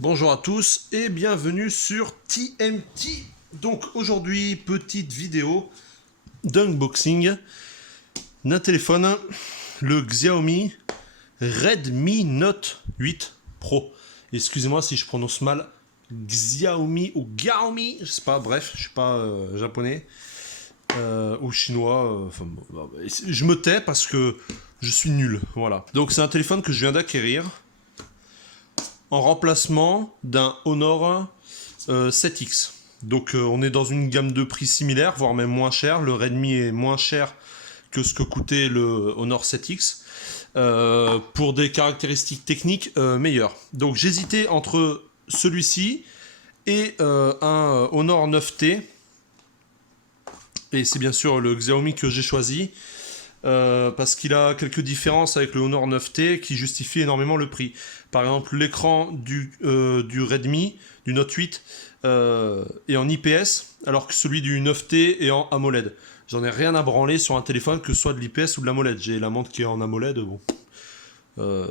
Bonjour à tous et bienvenue sur TMT. Donc aujourd'hui, petite vidéo d'unboxing d'un téléphone, le Xiaomi Redmi Note 8 Pro. Excusez-moi si je prononce mal Xiaomi ou Xiaomi, je sais pas, bref, je suis pas japonais ou chinois. Je me tais parce que je suis nul, voilà. Donc c'est un téléphone que je viens d'acquérir en remplacement d'un Honor 7X. Donc on est dans une gamme de prix similaire, voire même moins cher. Le Redmi est moins cher que ce que coûtait le Honor 7X, pour des caractéristiques techniques meilleures. Donc j'hésitais entre celui-ci et un Honor 9T. Et c'est bien sûr le Xiaomi que j'ai choisi. Parce qu'il a quelques différences avec le Honor 9T qui justifient énormément le prix. Par exemple, l'écran du Redmi, du Note 8, est en IPS, alors que celui du 9T est en AMOLED. J'en ai rien à branler sur un téléphone, que ce soit de l'IPS ou de l'AMOLED. J'ai la montre qui est en AMOLED, bon,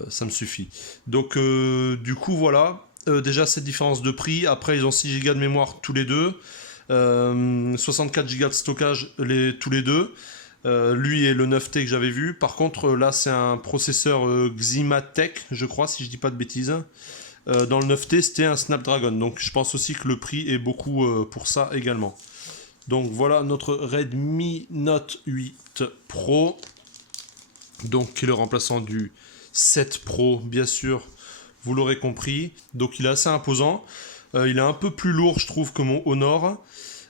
ça me suffit. Donc, du coup, voilà. Déjà, cette différence de prix. Après, ils ont 6 Go de mémoire tous les deux. 64 Go de stockage tous les deux. Lui et le 9T que j'avais vu. Par contre, là, c'est un processeur Ximatech, je crois, si je dis pas de bêtises. Dans le 9T, c'était un Snapdragon. Donc, je pense aussi que le prix est beaucoup pour ça également. Donc, voilà notre Redmi Note 8 Pro. Donc, qui est le remplaçant du 7 Pro, bien sûr. Vous l'aurez compris. Donc, il est assez imposant. Il est un peu plus lourd, je trouve, que mon Honor.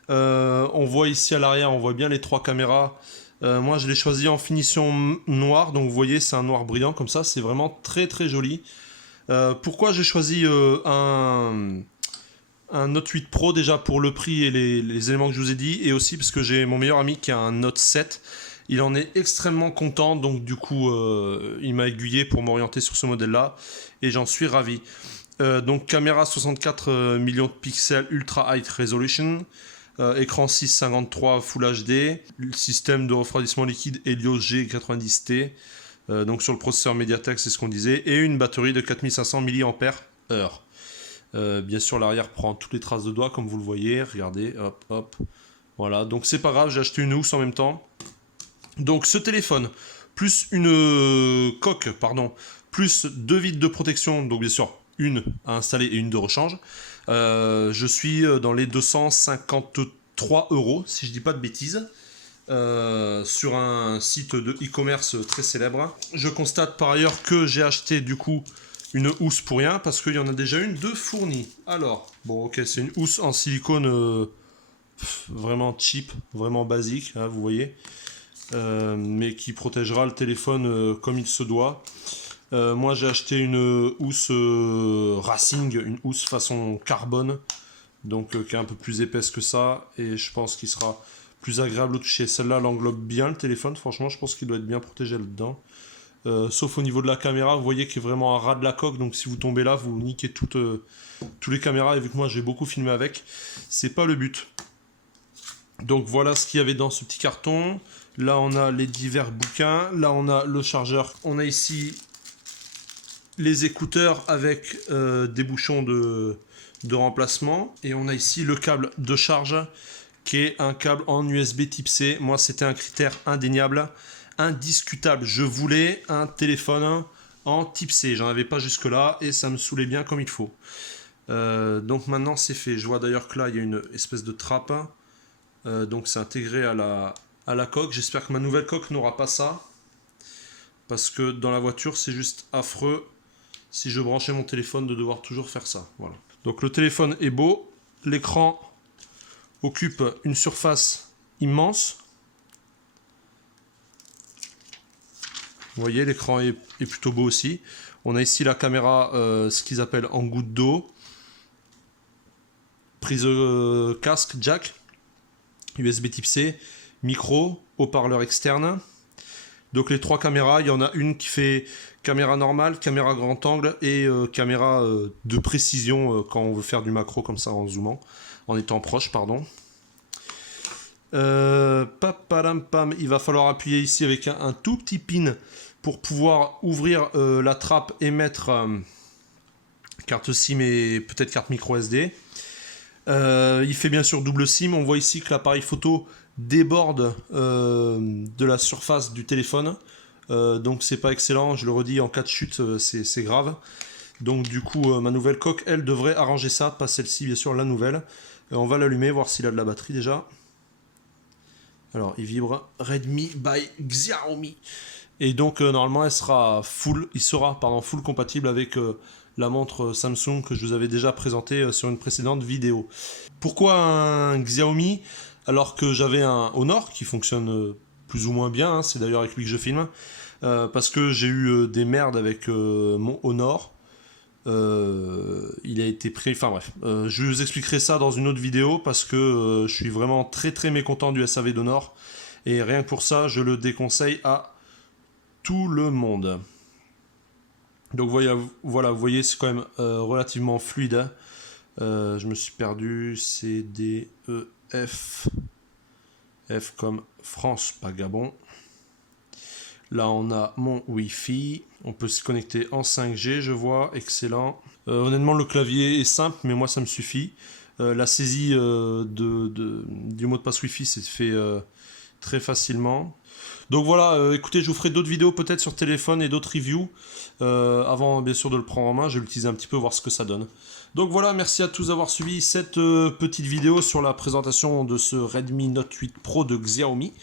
On voit ici à l'arrière, on voit bien les 3 caméras. Moi je l'ai choisi en finition noire, donc vous voyez c'est un noir brillant comme ça, c'est vraiment très très joli. Pourquoi j'ai choisi un Note 8 Pro? Déjà pour le prix et les éléments que je vous ai dit, et aussi parce que j'ai mon meilleur ami qui a un Note 7. Il en est extrêmement content, donc du coup il m'a aiguillé pour m'orienter sur ce modèle là, et j'en suis ravi. Donc caméra 64 millions de pixels Ultra High Resolution, écran 653 Full HD, système de refroidissement liquide Helios G90T, donc sur le processeur Mediatek, c'est ce qu'on disait, et une batterie de 4500 mAh. Bien sûr l'arrière prend toutes les traces de doigts comme vous le voyez, regardez, hop hop, voilà, donc c'est pas grave, j'ai acheté une housse en même temps. Donc ce téléphone, plus une coque, pardon, plus 2 vitres de protection, donc bien sûr une à installer et une de rechange. Je suis dans les 253 €, si je dis pas de bêtises, sur un site de e-commerce très célèbre. Je constate par ailleurs que j'ai acheté du coup une housse pour rien, parce qu'il y en a déjà une de fournie. Alors, bon ok, c'est une housse en silicone vraiment cheap, vraiment basique, hein, vous voyez, mais qui protégera le téléphone comme il se doit. Moi j'ai acheté une housse Racing, une housse façon carbone, donc qui est un peu plus épaisse que ça, et je pense qu'il sera plus agréable au toucher. Celle-là elle englobe bien le téléphone, franchement je pense qu'il doit être bien protégé là-dedans. Sauf au niveau de la caméra, vous voyez qu'il est vraiment à ras de la coque, donc si vous tombez là, vous niquez tous les caméras, et vu que moi j'ai beaucoup filmé avec, c'est pas le but. Donc voilà ce qu'il y avait dans ce petit carton. Là on a les divers bouquins, là on a le chargeur, on a ici les écouteurs avec des bouchons de remplacement, et on a ici le câble de charge qui est un câble en USB type C. Moi c'était un critère indéniable, indiscutable, je voulais un téléphone en type C, j'en avais pas jusque là et ça me saoulait bien comme il faut. Donc maintenant c'est fait. Je vois d'ailleurs que là il y a une espèce de trappe, donc c'est intégré à la coque. J'espère que ma nouvelle coque n'aura pas ça, parce que dans la voiture c'est juste affreux, si je branchais mon téléphone, de devoir toujours faire ça. Voilà. Donc le téléphone est beau, l'écran occupe une surface immense. Vous voyez, l'écran est plutôt beau aussi. On a ici la caméra, ce qu'ils appellent en goutte d'eau, prise casque, jack, USB type C, micro, haut-parleur externe. Donc les 3 caméras, il y en a une qui fait caméra normale, caméra grand angle et caméra de précision quand on veut faire du macro comme ça en zoomant, en étant proche, pardon. Pam, il va falloir appuyer ici avec un tout petit pin pour pouvoir ouvrir la trappe et mettre carte SIM et peut-être carte micro SD. Il fait bien sûr double SIM. On voit ici que l'appareil photo déborde de la surface du téléphone. Donc c'est pas excellent, je le redis, en cas de chute, c'est grave. Donc du coup, ma nouvelle coque, elle, devrait arranger ça, pas celle-ci, bien sûr, la nouvelle. On va l'allumer, voir s'il a de la batterie déjà. Alors, il vibre. Redmi by Xiaomi. Et donc, normalement, il sera full compatible avec la montre Samsung que je vous avais déjà présentée sur une précédente vidéo. Pourquoi un Xiaomi alors que j'avais un Honor qui fonctionne plus ou moins bien, hein, c'est d'ailleurs avec lui que je filme, parce que j'ai eu des merdes avec mon Honor. Il a été pris, enfin bref, je vous expliquerai ça dans une autre vidéo parce que je suis vraiment très très mécontent du SAV d'Honor et rien que pour ça je le déconseille à tout le monde. Donc voilà, vous voyez c'est quand même relativement fluide, hein. Je me suis perdu, C, D, E, F, F comme France, pas Gabon. Là, on a mon Wi-Fi. On peut se connecter en 5G, je vois. Excellent. Honnêtement, le clavier est simple, mais moi, ça me suffit. La saisie du mot de passe Wi-Fi, c'est fait très facilement. Donc voilà, écoutez, je vous ferai d'autres vidéos peut-être sur téléphone et d'autres reviews. Avant, bien sûr, de le prendre en main, je vais l'utiliser un petit peu, voir ce que ça donne. Donc voilà, merci à tous d'avoir suivi cette petite vidéo sur la présentation de ce Redmi Note 8 Pro de Xiaomi.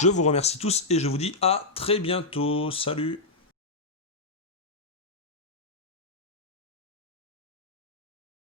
Je vous remercie tous et je vous dis à très bientôt. Salut!